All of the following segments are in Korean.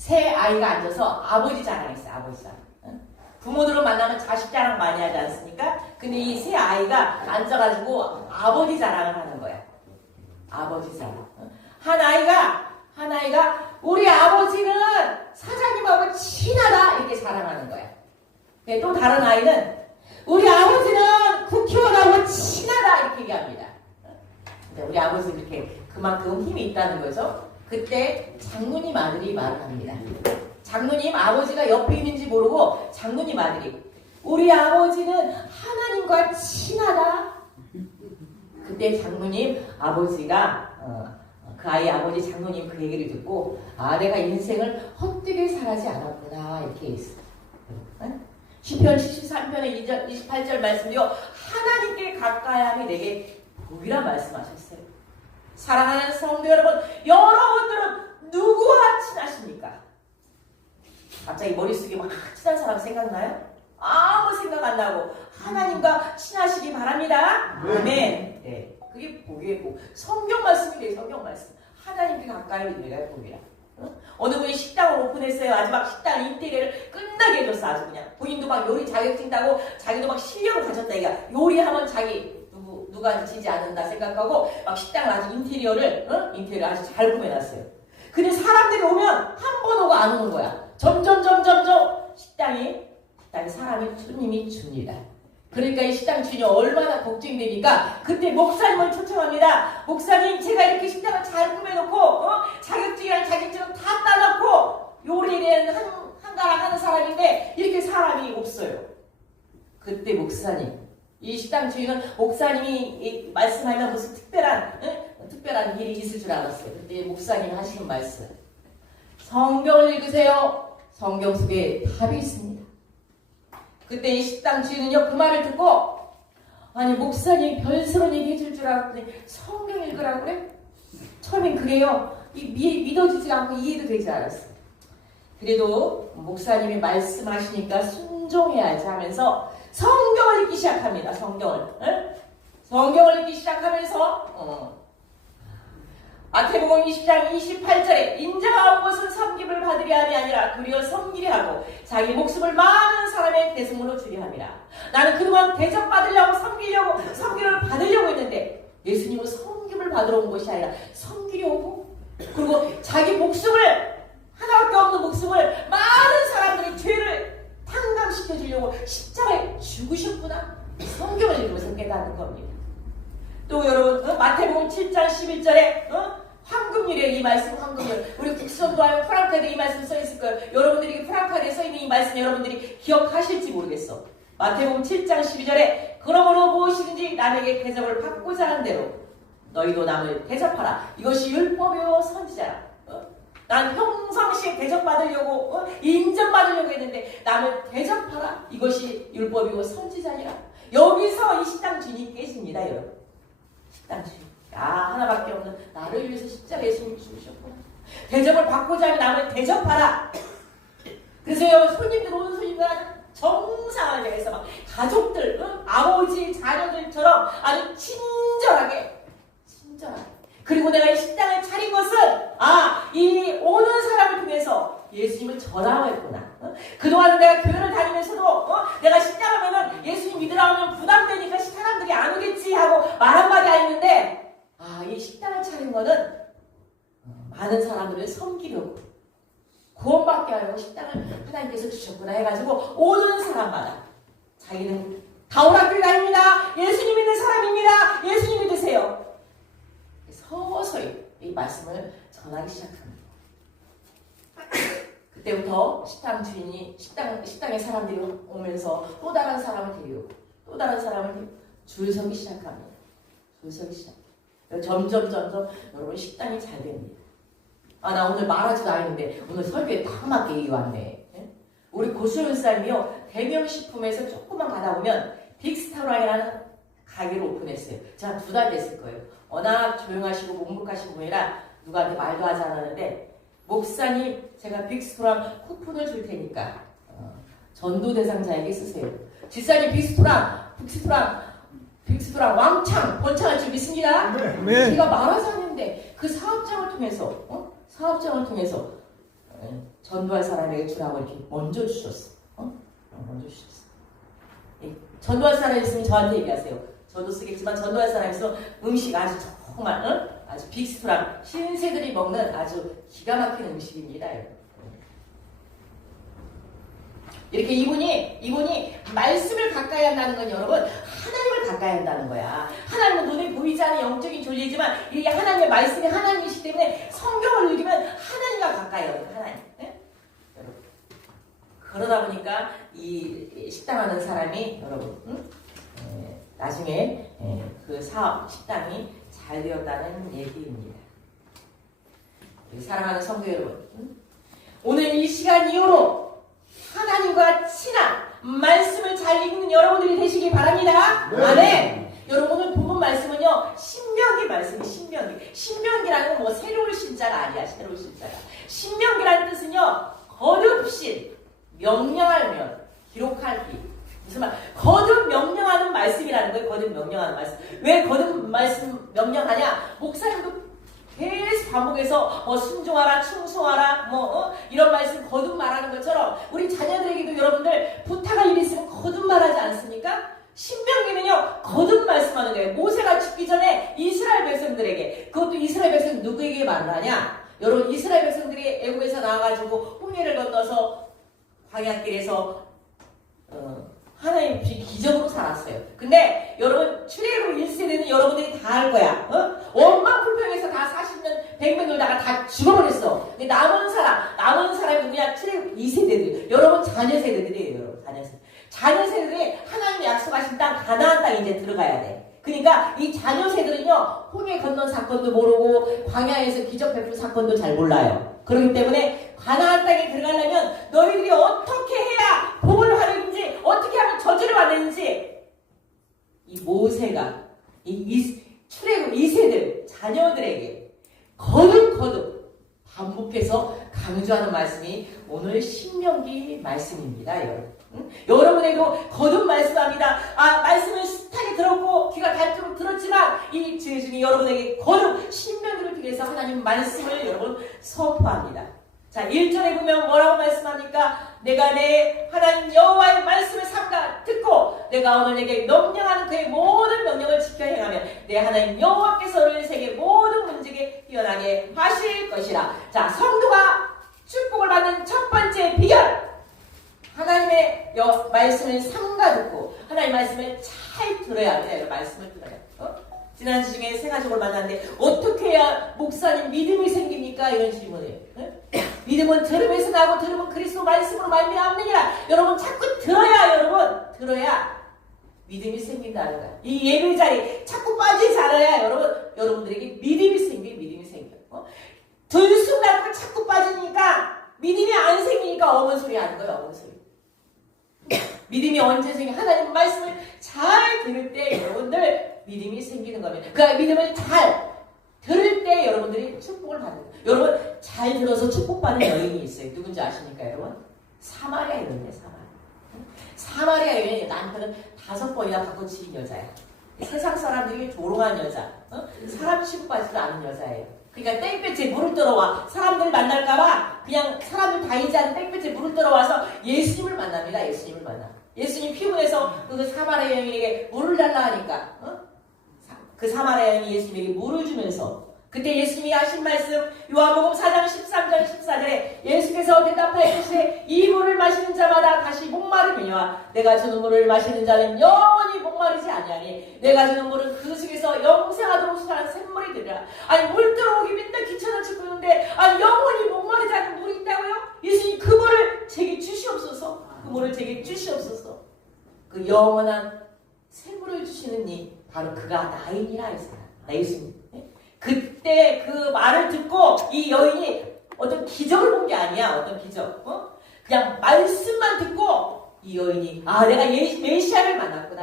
새 아이가 앉아서 아버지 자랑했어요. 아버지 자랑. 부모들을 만나면 자식 자랑 많이 하지 않습니까? 근데 이 새 아이가 앉아가지고 아버지 자랑을 하는 거야. 아버지 자랑. 한 아이가 우리 아버지는 사장님하고 친하다 이렇게 자랑하는 거야. 또 다른 아이는 우리 아버지는 국회의원하고 친하다 이렇게 얘기합니다. 근데 우리 아버지는 이렇게 그만큼 힘이 있다는 거죠. 그때 장로님 아들이 말을 합니다. 장로님 아버지가 옆에 있는지 모르고 장로님 아들이 우리 아버지는 하나님과 친하다. 그때 장로님 아버지가 그 아이 아버지 장로님 그 얘기를 듣고 내가 인생을 헛되게 살지 않았구나 이렇게 했어요. 시편 73편의 28절 말씀이요. 하나님께 가까이함이 내게 복이라 말씀하셨어요. 사랑하는 성도 여러분, 여러분들은 누구와 친하십니까? 갑자기 머릿속에 막 친한 사람 생각나요? 아무 생각 안 나고 하나님과 친하시기 바랍니다. 아멘. 네, 그게 복이에요. 복. 성경 말씀이래요. 성경 말씀. 하나님께 가까이 있는 내가 복이라. 어느 분이 식당을 오픈했어요. 마지막 식당 인테리어를 끝나게 해줬어. 아주 그냥 본인도 막 요리 자격증 따고 자기도 막 실력을 가졌다. 이거 요리하면 자기 누가 지지 않는다 생각하고 막 식당을 아주 인테리어를 아주 잘 꾸며놨어요. 근데 사람들이 오면 한 번 오고 안 오는 거야. 점점 식당이 사람이 손님이 줍니다. 그러니까 이 식당 주인이 얼마나 걱정이 되니까 그때 목사님을 초청합니다. 목사님, 제가 이렇게 식당을 잘 꾸며놓고 자격증이랑 자격증을 다 따놓고 요리에 대한 한가락 하는 사람인데 이렇게 사람이 없어요. 그때 목사님, 이 식당 주인은 목사님이 말씀하면 무슨 특별한 일이 있을 줄 알았어요. 그때 목사님 하시는 말씀, 성경을 읽으세요. 성경 속에 답이 있습니다. 그때 이 식당 주인은요 그 말을 듣고 아니 목사님 별스러운 얘기 해줄 줄 알았더니 성경 읽으라고 그래? 처음엔 그래요. 믿어지지 않고 이해도 되지 않았어요. 그래도 목사님이 말씀하시니까 순종해야지 하면서 성경을 읽기 시작합니다. 성경을 읽기 시작하면서 마태복음 20장 28절에 인자가 온 것은 섬김을 받으려 함이 아니라 도리어 섬기려 하고 자기 목숨을 많은 사람의 대성물로 주려 함이라. 나는 그동안 대접받으려고 섬김을 받으려고 했는데 예수님은 섬김을 받으러 온 것이 아니라 섬기려 오고 그리고 자기 목숨을 하나밖에 없는 목숨을 많은 사람들의 죄를 탕감시켜주려고 십자가에 죽으셨구나. 성경을 읽으면서 깨닫는 겁니다. 또 여러분 마태복음 7장 11절에 황금률이에요. 이 말씀 황금률. 우리 국수원도 하면 프랑카드에 이 말씀 써있을 거예요. 여러분들이 프랑카드에 써있는 이 말씀 여러분들이 기억하실지 모르겠어. 마태복음 7장 12절에 그러므로 무엇이든지 남에게 대접을 받고자 하는 대로 너희도 남을 대접하라. 이것이 율법이요 선지자라. 난 평상시에 대접받으려고 인정받으려고 했는데 남을 대접하라. 이것이 율법이고 선지자니라. 여기서 이 식당 주인이 깨집니다. 여러분. 식당 주인. 하나밖에 없는 나를 위해서 십자가 예수님이 죽으셨구나. 대접을 받고자 하면 남을 대접하라. 그래서 손님들 오는 손님들 아주 정상하게 해서 막 가족들, 아버지, 자녀들처럼 아주 친절하게. 그리고 내가 이 식당을 차린 것은 이 오는 사람을 통해서 예수님을 전하였구나. 그동안 내가 교회를 다니면서도 내가 식당 하면은 예수님 믿으라 하면 부담되니까 사람들이 안 오겠지 하고 말 한마디 안 했는데 이 식당을 차린 거는 많은 사람들을 섬기려고 구원받게 하려고 식당을 하나님께서 주셨구나 해가지고 오는 사람마다 자기는 다오락교회 다닙니다. 예수님 믿는 사람입니다. 예수님 믿으세요. 서서히 이 말씀을 전하기 시작합니다. 그때부터 식당 주인이 식당에 사람들이 오면서 또 다른 사람을 데리고 또 다른 사람을 줄 서기 시작합니다. 점점 여러분 식당이 잘 됩니다. 나 오늘 말하지도 않았는데 오늘 설교에 딱 맞게 얘기 왔네. 우리 고수연 쌀이요 대명식품에서 조금만 가다 보면 빅스타라이라는 가게를 오픈했어요. 제가 2달 됐을 거예요. 워낙 조용하시고 묵묵하신 분이라 누구한테 말도 하지 않았는데 목사님 제가 빅스토랑 쿠폰을 줄 테니까 전도 대상자에게 쓰세요. 집사님 빅스토랑 왕창 번창할 줄 믿습니다. 네. 제가 말하지 않는데 그 사업장을 통해서 전도할 사람에게 주라고 이렇게 먼저 주셨어. 먼저 주셨어. 전도할 사람이 있으면 저한테 얘기하세요. 저도 쓰겠지만 전도할 사람이 있으면 음식 아주 정말 아주 빅스프랑 신세들이 먹는 아주 기가 막힌 음식입니다. 이렇게 이분이 말씀을 가까이 한다는 건 여러분 하나님을 가까이 한다는 거야. 하나님은 눈에 보이지 않는 영적인 존재이지만 이게 하나님의 말씀이 하나님이시기 때문에 성경을 읽으면 하나님과 가까이 해요. 하나님. 네? 여러분. 그러다 보니까 이 식당하는 사람이 여러분 나중에 그 사업 식당이 잘 되었다는 얘기입니다. 사랑하는 성도 여러분, 오늘 이 시간 이후로 하나님과 친한 말씀을 잘 읽는 여러분들이 되시기 바랍니다. 네. 아멘. 여러분 오늘 본문 말씀은요 신명기 말씀이 신명기라는 건 뭐 새로운 신자가 아니야. 새로운 신자가 신명기라는 뜻은요 거듭신 명령하면 기록하기 무슨 말 거듭 명령하는 말씀이라는 거예요. 거듭 명령하는 말씀. 왜 거듭 말씀 명령하냐? 목사님도 계속 반복해서 순종하라, 충성하라, 이런 말씀 거듭 말하는 것처럼 우리 자녀들에게도 여러분들 부탁할 일이 있으면 거듭 말하지 않습니까? 신명기는요 거듭 말씀하는 거예요. 모세가 죽기 전에 이스라엘 백성들에게 그것도 이스라엘 백성 누구에게 말을 하냐? 여러분 이스라엘 백성들이 애굽에서 나와가지고 홍해를 건너서 광야길에서 하나님 기적으로 살았어요. 근데 여러분 출애굽 1세대는 여러분들이 다 알 거야. 원망 불평해서 다 40년 100년 놀다가 다 죽어버렸어. 근데 남은 사람이 누구냐? 출애굽 2세대들. 여러분 자녀 세대들이에요. 여러분 자녀 세대들이 하나님이 약속하신 땅 가나안 땅에 이제 들어가야 돼. 그러니까 이 자녀 세대들은요 홍해 건넌 사건도 모르고 광야에서 기적 베푼 사건도 잘 몰라요. 그렇기 때문에 가나안 땅에 들어가려면 너희들이 어떻게 해야 복을 받는지 어떻게 하면 저주를 받는지 이 모세가 이 출애굽 2세들 자녀들에게 거듭 반복해서 강조하는 말씀이 오늘 신명기 말씀입니다. 여러분. 여러분에도 거듭 말씀합니다. 말씀을 숱하게 들었고 귀가 닳도록 들었지만 이 중에 여러분에게 거듭 신명기를 통해서 하나님 말씀을 여러분 선포합니다. 자 1절에 보면 뭐라고 말씀합니까? 내가 내 하나님 여호와의 말씀을 삼가 듣고 내가 오늘 내게 명령하는 그의 모든 명령을 지켜 행하면 내 하나님 여호와께서 너희 세계 모든 문제에 뛰어나게 하실 것이라. 자 성도가 축복을 받는 첫 번째 비결 하나님의 말씀을 삼가 듣고 하나님의 말씀을 잘 들어야 합니다. 말씀을 들어야. 지난주 중에 세 가족을 만났는데 어떻게 해야 목사님 믿음이 생깁니까? 이런 질문을. 믿음은 들음에서 나고 들음은 그리스도 말씀으로 말미암느니라. 여러분 자꾸 들어야 믿음이 생긴다는 거야. 이 예배 자리 자꾸 빠지지 않아야 여러분들에게 믿음이 생겨. 들쑥날쑥 자꾸 빠지니까 믿음이 안 생기니까 어머니 소리 하는 거예요. 어머니 소리. 믿음이 언제 생겨? 하나님 말씀을 잘 들을 때 여러분들 믿음이 생기는 겁니다. 그 믿음을 잘 들을 때 여러분들이 축복을 받는 거예요. 여러분 잘 들어서 축복받는 여인이 있어요. 누군지 아십니까 여러분? 사마리아 여인이에요. 사마리아 여인이 남편은 5번이나 바꿔치긴 여자야. 세상 사람들이 조롱한 여자, 사람 취급받지도 않은 여자예요. 그러니까 땡볕에 물을 떨어와 사람들 만날까봐 그냥 사람들 다니지 않은 땡볕에 물을 떨어와서 예수님을 만납니다. 예수님 피곤해서 그 사마리아 여인에게 물을 달라 하니까 그 사마리아 여인이 예수님에게 물을 주면서 그때 예수님이 하신 말씀 요한복음 4장 13절 14절에 예수께서 대답하시되 이 물을 마시는 자마다 다시 목마르느니와 내가 주는 물을 마시는 자는 영원히 목마르지 아니하니 내가 주는 물은 그 속에서 영생하도록 수산한 샘물이 되리라. 아니 물 들어오기 맨날 귀찮아 죽겠는데 영원히 목마르지 않는 물이 있다고요? 예수님 그 물을 제게 주시옵소서. 그 영원한 샘물을 주시는 이 바로 그가 나이니라 했어요. 나 예수님. 그때 그 말을 듣고 이 여인이 어떤 기적을 본 게 아니야. 어떤 기적. 그냥 말씀만 듣고 이 여인이 내가 메시아를 만났구나.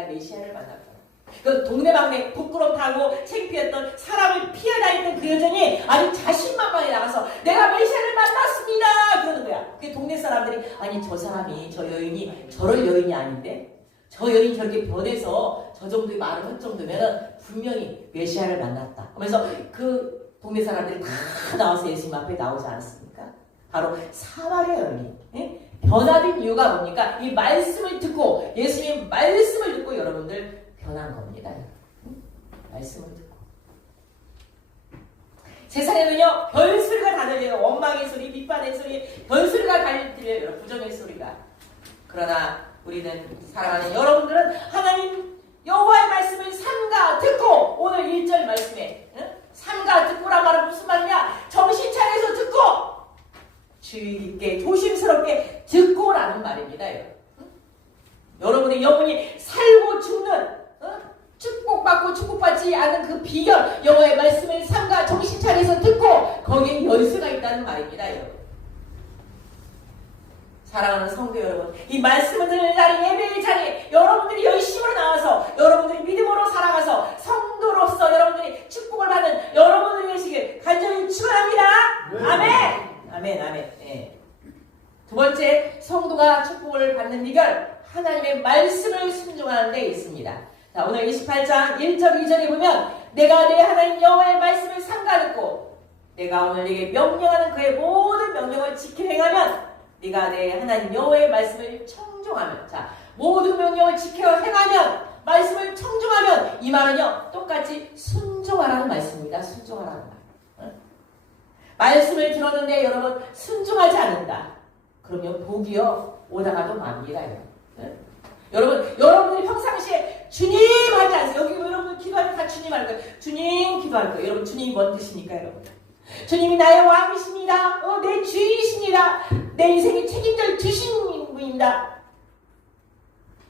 그 동네방네 부끄럽다고 창피했던 사람을 피해다니던 그 여전히 아주 자신만만히 나가서 내가 메시아를 만났습니다. 그러는 거야. 그 동네 사람들이 저 사람이 저 여인이 저럴 여인이 아닌데 저 여인이 저렇게 변해서 저 정도의 말을 할 정도면 분명히 메시아를 만났다. 그러면서 그 동네 사람들이 다 나와서 예수님 앞에 나오지 않았습니까? 바로 사마리아 여인. 예? 변화된 이유가 뭡니까? 이 말씀을 듣고 예수님의 말씀을 듣고 여러분들 변한 겁니다. 말씀을 듣고. 세상에는요 별소리가 다 들려요. 원망의 소리, 비판의 소리, 별소리가 다 들려요. 부정의 소리가. 그러나 우리는 사랑하는 여러분들은 하나님 여호와의 말씀을 삼가 듣고 오늘 1절 말씀에 삼가 듣고란 말은 무슨 말이냐? 정신 차려서 듣고 주의 깊게 조심스럽게 듣고라는 말입니다. 여러분의 영혼이 살고 죽는 축복받고 축복받지 않은 그 비결 여호와의 말씀을 삼가 정신 차려서 듣고 거기에 열쇠가 있다는 말입니다. 여러분. 사랑하는 성도 여러분, 이 말씀을 듣는 자리, 예배의 자리 여러분들이 열심으로 나와서 여러분들이 믿음으로 살아가서 성도로서 여러분들이 축복을 받는 여러분들이 되시길 간절히 축원합니다. 네. 아멘. 아멘. 아멘. 네. 두 번째, 성도가 축복을 받는 비결, 하나님의 말씀을 순종하는 데 있습니다. 자, 오늘 28장 1절 2절에 보면 내가 내 하나님 여호와의 말씀을 삼가 듣고 내가 오늘 네게 명령하는 그의 모든 명령을 지켜 행하면 네가 내 하나님 여호와의 말씀을 청종하면, 자, 모든 명령을 지켜 행하면, 말씀을 청종하면, 이 말은요 똑같이 순종하라는 말씀입니다. 순종하라는 말. 말씀을 들었는데 여러분 순종하지 않는다. 그러면 복이요 오다가도 맙니다. 여러분들이 평상시에 주님 하지 않으세요? 여기 여러분 기도할 때 다 주님 할 거예요. 주님 기도할 거예요. 여러분 주님이 뭔 뜻입니까? 여러분 주님이 나의 왕이십니다. 내 주인이십니다. 내 인생에 책임질 주신 분입니다.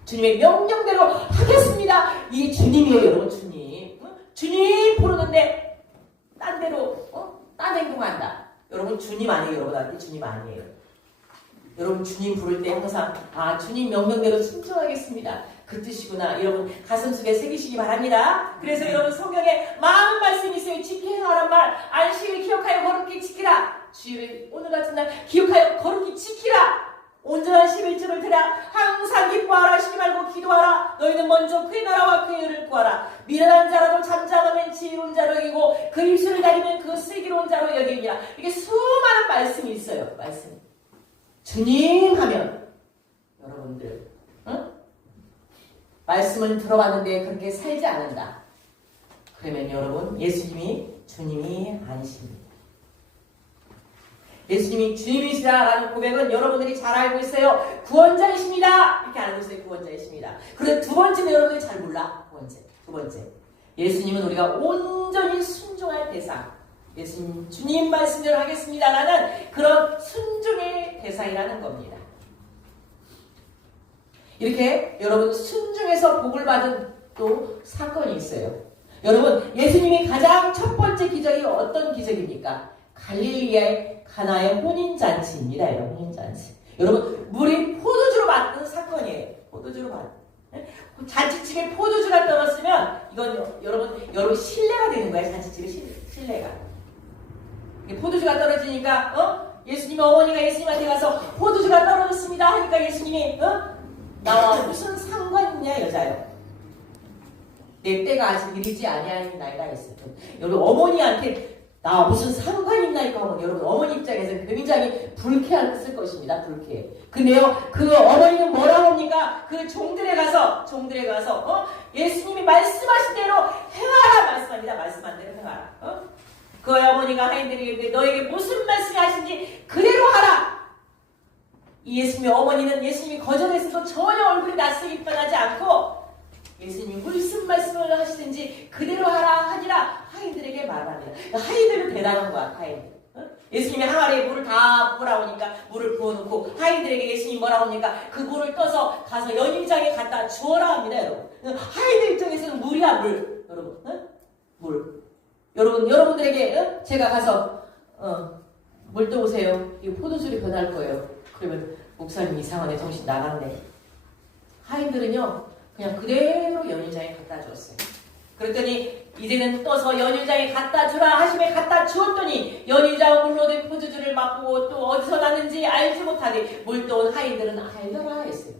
주님의 명령대로 하겠습니다. 이게 주님이에요. 여러분 주님. 주님 부르는데 딴 데로 딴 행동한다. 여러분 주님 아니에요. 여러분한테 주님 아니에요. 여러분 주님 부를 때 항상 주님 명령대로 순종하겠습니다. 그 뜻이구나. 여러분 가슴속에 새기시기 바랍니다. 그래서 여러분 성경에 많은 말씀이 있어요. 지켜 행하란 말. 안식을 기억하여 거룩히 지키라. 주일을 오늘 같은 날 기억하여 거룩히 지키라. 온전한 11조를 드라. 항상 기뻐하라. 쉬지 말고 기도하라. 너희는 먼저 그의 나라와 그의 의를 구하라. 미련한 자라도 잠잠하면 지혜로운 자로 여기고 그 입술을 가리면 그 슬기로운 자로 여기니라. 이게 수많은 말씀이 있어요. 말씀. 주님 하면 여러분들 말씀을 들어봤는데 그렇게 살지 않는다. 그러면 여러분 예수님이 주님이 아니십니다. 예수님이 주님이시다라는 고백은 여러분들이 잘 알고 있어요. 구원자이십니다. 이렇게 알고 있어요. 구원자이십니다. 그런데 두 번째는 여러분들이 잘 몰라. 두 번째. 예수님은 우리가 온전히 순종할 대상. 예수님 주님 말씀대로 하겠습니다라는 그런 순종의 대상이라는 겁니다. 이렇게 여러분 순종해서 복을 받은 또 사건이 있어요. 여러분 예수님이 가장 첫 번째 기적이 어떤 기적입니까? 갈릴리아의 가나의 혼인잔치입니다. 여러분 혼인잔치. 여러분 물이 포도주로 바뀐 사건이에요. 포도주로 바뀐. 잔치집에 포도주가 떨어지면 이건 여러분 신뢰가 되는 거예요. 잔치집의 신뢰가. 포도주가 떨어지니까 예수님 어머니가 예수님한테 가서 포도주가 떨어졌습니다 하니까 예수님이 나와 무슨 상관이냐 여자요. 내 때가 아직 이르지 아니하는 나이가 있을 때. 여러분 어머니한테 나와 무슨 상관이 있나니까 하면 여러분 어머니 입장에서는 굉장히 불쾌했을 것입니다. 불쾌해. 근데요 그 어머니는 뭐라고 합니까? 그 종들에 가서 예수님이 말씀하신 대로 행하라 말씀합니다. 말씀한 대로 행하라. 그 어머니가 하인들에게 너에게 무슨 말씀을 하신지 그대로 하라. 이 예수님의 어머니는 예수님이 거절했어도 전혀 얼굴이 낯설게 변하지 않고 예수님이 무슨 말씀을 하시든지 그대로 하라 하니라 하인들에게 말합니다. 하인들은 대단한 거야. 하인들. 예수님이 항아리에 물을 다 부어오니까 물을 부어놓고 하인들에게 예수님이 뭐라고 합니까? 그 물을 떠서 가서 연인장에 갖다 주어라 합니다. 여러분. 하인들 입장에서는 물이야 물. 여러분. 물. 여러분들에게 제가 가서 물 떠오세요. 이 포도주를 변할 거예요. 그러면 목사님 이상하네. 정신 나갔네. 하인들은요. 그냥 그대로 연일장에 갖다 주었어요. 그랬더니 이제는 떠서 연일장에 갖다 주라 하심에 갖다 주었더니 연일장 물로 된 포도주를 맛보고 또 어디서 났는지 알지 못하게 물 떠온 하인들은 알더라 했어요.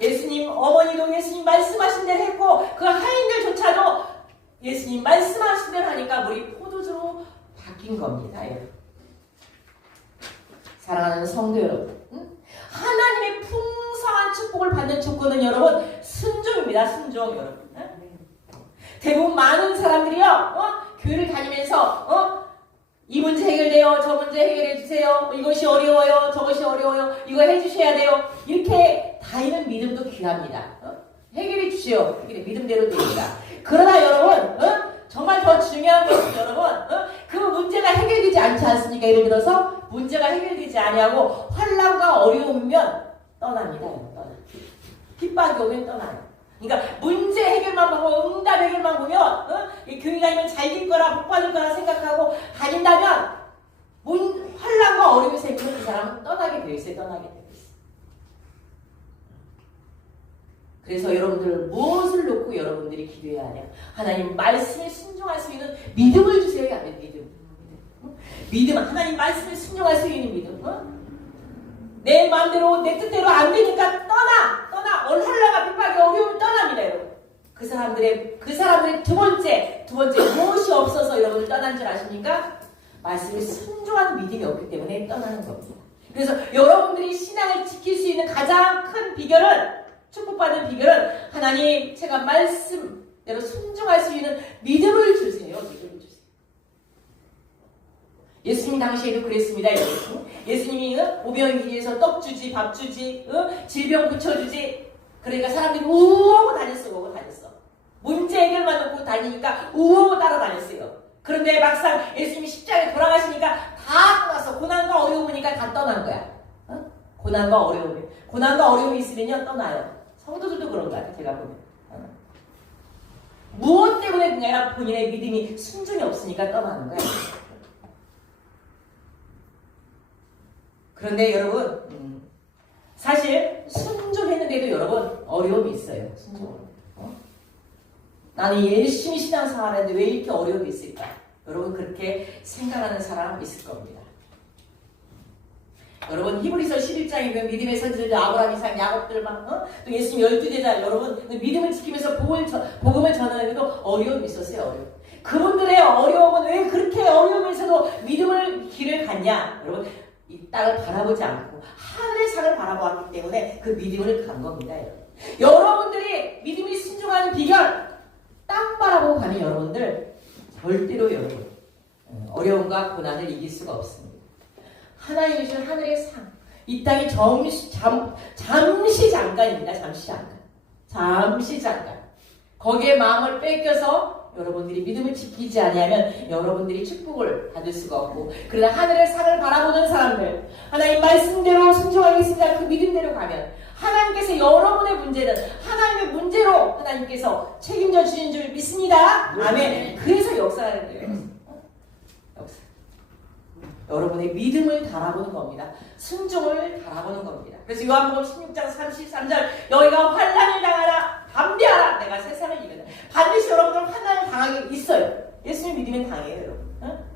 예수님 어머니도 예수님 말씀하신 대로 했고 그 하인들조차도 예수님 말씀하신 대로 하니까 물이 포도주로 바뀐 겁니다. 사랑하는 성도 여러분, 하나님의 풍성한 축복을 받는 조건은 여러분 순종입니다. 순종 여러분. 대부분 많은 사람들이요, 교회를 다니면서 이 문제 해결돼요, 저 문제 해결해 주세요, 이것이 어려워요, 저것이 어려워요, 이거 해주셔야 돼요, 이렇게 다니는 믿음도 귀합니다. 해결해 주시오. 믿음대로 됩니다. 그러나 여러분, 정말 더 중요한 것은 여러분, 그 문제가 해결되지 않지 않습니까? 예를 들어서 문제가 해결되지 아니하고 환난과 어려움이면 떠납니다. 떠나. 핍박이 오면 떠나요. 그러니까 문제 해결만 보고 응답 해결만 보면 이 교회 다니면 잘 될 거라 복 받을 거라 생각하고 다닌다면 환난과 어려움이 생기면 그 사람은 떠나게 되어 있어요. 떠나게 되어 있어요. 그래서 여러분들 무엇을 놓고 여러분들이 기도해야 하냐? 하나님 말씀에 순종할 수 있는 믿음을 주세요. 하면 믿음. 하나님 말씀에 순종할 수 있는 믿음. 내 마음대로 내 뜻대로 안 되니까 떠나. 환난과 핍박이 어려움을 떠납니다, 여러분. 그 사람들의 두 번째 무엇이 없어서 여러분을 떠난 줄 아십니까? 말씀에 순종하는 믿음이 없기 때문에 떠나는 겁니다. 그래서 여러분들이 신앙을 지킬 수 있는 가장 큰 비결은, 축복받는 비결은, 하나님 제가 말씀대로 순종할 수 있는 믿음을 주세요. 믿음을 주세요. 예수님 당시에도 그랬습니다. 예수님이 오병이어서 떡 주지, 밥 주지, 질병 고쳐주지. 그러니까 사람들이 우우하고 다녔어. 문제 해결만 놓고 다니니까 우우하고 따라다녔어요. 그런데 막상 예수님이 십자가에 돌아가시니까 다 떠났어. 고난과 어려움이니까 다 떠난 거야. 고난과 어려움이 있으면요 떠나요. 성도들도 그런 것 같아요. 제가 보면. 무엇 때문에 그냥 본인의 믿음이 순종이 없으니까 떠나는 거예요. 그런데 여러분, 사실 순종했는데도 여러분 어려움이 있어요. 순종으로. 나는 열심히 신앙생활 했는데 왜 이렇게 어려움이 있을까? 여러분 그렇게 생각하는 사람 있을 겁니다. 여러분 히브리서 11장에 보면 믿음의 선지자들 아브라함, 이삭, 야곱들 또 예수님 12제자 여러분 믿음을 지키면서 복음을 전하는데도 어려움이 있었어요. 어려움. 그분들의 어려움은 왜 그렇게 어려우면서도 믿음을 길을 갔냐? 여러분 이 땅을 바라보지 않고 하늘의 상을 바라보았기 때문에 그 믿음을 간 겁니다. 여러분들이 믿음이 순종하는 비결, 땅 바라보고 가면 여러분들 절대로 여러분 어려움과 고난을 이길 수가 없습니다. 하나님이 주신 하늘의 상, 이 땅이 잠시 잠깐입니다. 잠시 잠깐. 거기에 마음을 뺏겨서 여러분들이 믿음을 지키지 아니하면 여러분들이 축복을 받을 수가 없고, 그러나 하늘의 상을 바라보는 사람들, 하나님 말씀대로 순종하겠습니다. 그 믿음대로 가면 하나님께서 여러분의 문제는 하나님의 문제로 하나님께서 책임져 주시는 줄 믿습니다. 아멘. 그래서 역사하는 거예요. 역사. 여러분의 믿음을 달아보는 겁니다. 순종을 달아보는 겁니다. 그래서 요한복음 16장 33절 너희가 환난을 당하라 담대하라 내가 세상을 이기다. 반드시 여러분들 환난을 당하게 있어요. 예수님 믿으면 당해요, 여러분.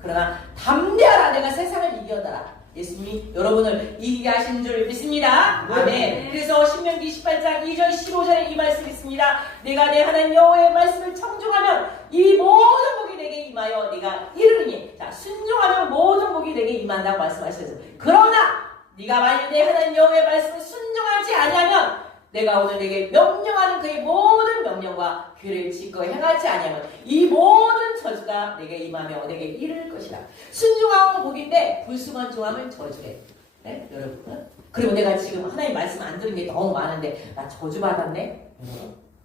그러나 담대하라 내가 세상을 이겨다라. 예수님이 여러분을 이기게 하시는 줄 믿습니다. 아멘. 그래서 신명기 18장 2절 15절에 이 말씀이 있습니다. 내가 내 하나님 여호와의 말씀을 청종하면 이 모든 복이 내게 임하여 내가 이르리니. 자, 순종하면 모든 복이 내게 임한다고 말씀하셨어요. 그러나 네가 만일 내 하나님 여호와의 말씀을 순종하지 아니하면 내가 오늘 내게 명령하는 그의 모든 명령과 규례를 지켜 행하지 아니하면 이 모든 저주가 내게 임하며 내게 이를 것이라. 순종하면 복인데 불순종하면 저주래. 네? 여러분. 그리고 내가 지금 하나님 말씀 안 들은 게 너무 많은데 나 저주 받았네.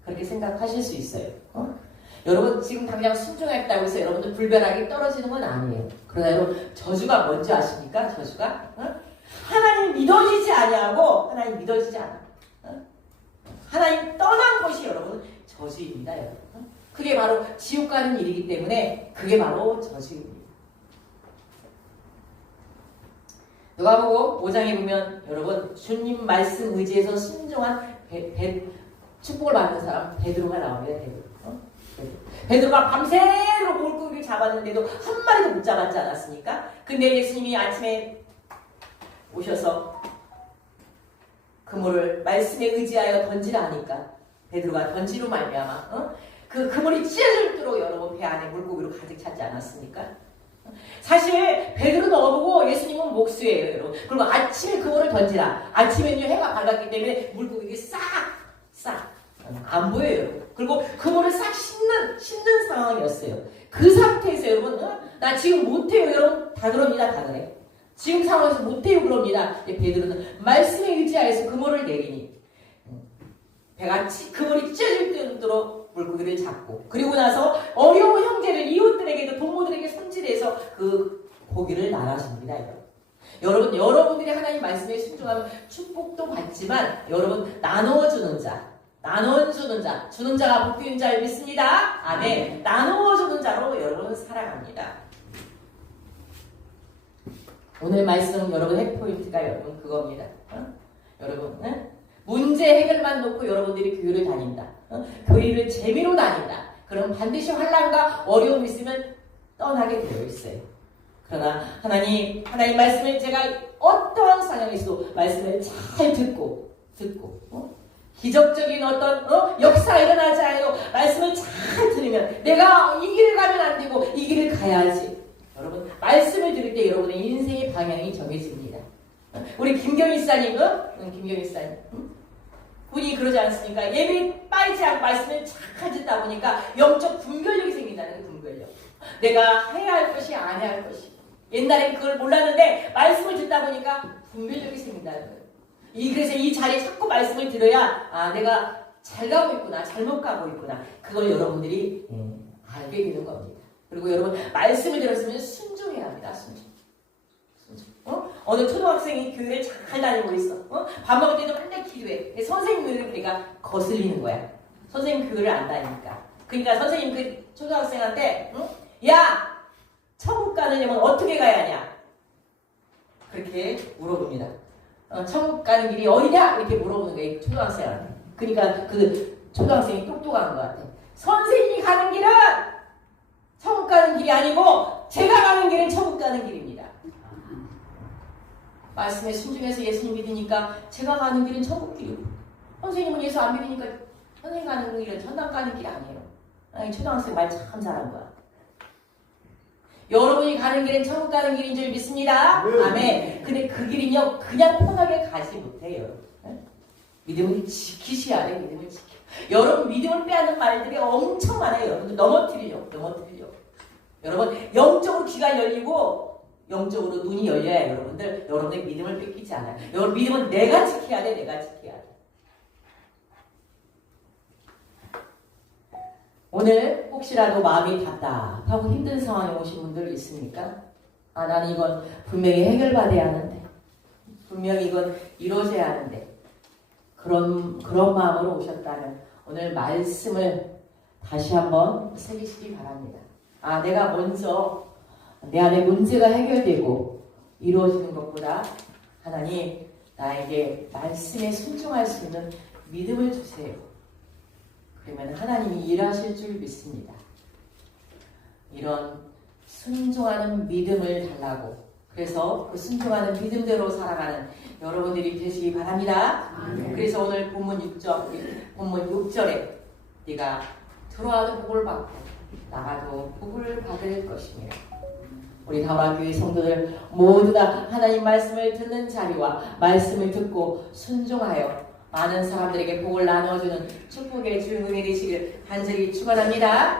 그렇게 생각하실 수 있어요. 여러분 지금 당장 순종했다고 해서 여러분들 불변하게 떨어지는 건 아니에요. 그러나 여러분 저주가 뭔지 아십니까? 저주가 하나님 믿어지지 아니하고 하나님 믿어지지 않아. 하나님 떠난 것이 여러분 저주입니다. 여러분. 그게 바로 지옥 가는 일이기 때문에 그게 바로 저주입니다. 누가복음 5장에 보면 여러분 주님 말씀 의지해서 순종한 축복을 받는 사람 베드로가 나옵니다. 베드로가 밤새도록 물고기를 잡았는데도 한 마리도 못 잡았지 않았습니까? 근데 예수님이 아침에 오셔서 그물을 말씀에 의지하여 던지라 하니까 베드로가 던지로 말미암아 그 그물이 찢어질 도록 여러분 배 안에 물고기로 가득 찼지 않았습니까? 사실 베드로는 어부고 예수님은 목수예요, 여러분. 그리고 아침에 그물을 던지라. 아침에는요 해가 밝았기 때문에 물고기가 싹 안 보여요, 여러분. 그리고 그물을 싹 씻는 상황이었어요. 그 상태에서 여러분, 나 지금 못해요, 여러분. 다 그럽니다, 다 그래. 지금 상황에서 못해요, 그럽니다. 베드로는 말씀에 의지하여서 그물을 내리니 배가 그물이 찢어질 정도로 물고기를 잡고, 그리고 나서 어려운 형제를 이웃들에게도 동무들에게 손질해서 그 고기를 나눠줍니다. 여러분, 여러분들이 하나님 말씀에 순종하면 축복도 받지만 여러분 나누어주는 자, 주는 자가 복 있는 줄 믿습니다. 아멘. 나누어주는 자로 여러분 살아갑니다. 오늘 말씀 여러분 핵포인트가 여러분 그겁니다. 여러분 문제 해결만 놓고 여러분들이 교회를 다닌다. 교회를 재미로 다닌다. 그럼 반드시 환난과 어려움이 있으면 떠나게 되어 있어요. 그러나 하나님 말씀을 제가 어떠한 상황에서도 말씀을 잘 듣고 기적적인 어떤 역사가 일어나지 않아도 말씀을 잘 들으면 내가 이 길을 가면 안 되고 이 길을 가야지. 여러분 말씀을 들을 때 여러분의 인생의 방향이 정해집니다. 우리 김경일사님, 분이 그러지 않습니까? 예배에 빠지지 않고 말씀을 잘 듣다 보니까 영적 분별력이 생긴다는 그 분별력. 내가 해야 할 것이 안 해야 할 것이. 옛날엔 그걸 몰랐는데 말씀을 듣다 보니까 분별력이 생긴다는 거예요. 그래서 이 자리에 자꾸 말씀을 들어야 내가 잘 가고 있구나, 잘못 가고 있구나. 그걸 여러분들이 알게 되는 겁니다. 그리고 여러분 말씀을 들었으면 순종해야 합니다. 순종. 어느 초등학생이 교회를 잘 다니고 있어. 밥 먹을 때도 맨날 기도해. 선생님을 우리가 거슬리는 거야. 선생님 교회를 안 다니니까. 그러니까 선생님 그 초등학생한테 야! 천국 가려면 어떻게 가야 하냐? 그렇게 물어봅니다. 천국 가는 길이 어디냐? 이렇게 물어보는 거예요. 초등학생한테. 그러니까 그 초등학생이 똑똑한 것 같아. 선생님이 가는 길은 천국 가는 길이 아니고 제가 가는 길은 천국 가는 길입니다. 말씀에 순종해서 예수님 믿으니까 제가 가는 길은 천국 길이고 선생님은 예수 안 믿으니까 선생님 가는 길은 천당 가는 길이 아니에요. 아니, 초등학생 말 참 잘한 거야. 여러분이 가는 길은 천국 가는 길인 줄 믿습니다. 네. 아멘. 근데 그 길은요 그냥 편하게 가지 못해요. 네? 믿음을 지키셔야 돼. 믿음을 지켜. 여러분 믿음을 빼앗는 말들이 엄청 많아요. 여러분들 넘어뜨리려. 여러분 영적으로 귀가 열리고 영적으로 눈이 열려야 여러분들의 믿음을 뺏기지 않아요. 여러분 믿음은 내가 지켜야 돼. 내가 지켜야 돼. 오늘 혹시라도 마음이 답답하고 힘든 상황에 오신 분들 있습니까? 나는 이건 분명히 해결받아야 하는데 분명히 이건 이루어져야 하는데 그런 마음으로 오셨다면 오늘 말씀을 다시 한번 새기시기 바랍니다. 내가 먼저 내 안에 문제가 해결되고 이루어지는 것보다 하나님 나에게 말씀에 순종할 수 있는 믿음을 주세요. 그러면 하나님이 일하실 줄 믿습니다. 이런 순종하는 믿음을 달라고 그래서 그 순종하는 믿음대로 살아가는 여러분들이 되시기 바랍니다. 그래서 오늘 본문 6절에 네가 들어와도 복을 받고 나가도 복을 받을 것입니다. 우리 다우라교회 성도들 모두 다 하나님 말씀을 듣는 자리와 말씀을 듣고 순종하여 많은 사람들에게 복을 나눠주는 축복의 주인공이 되시길 간절히 축원합니다.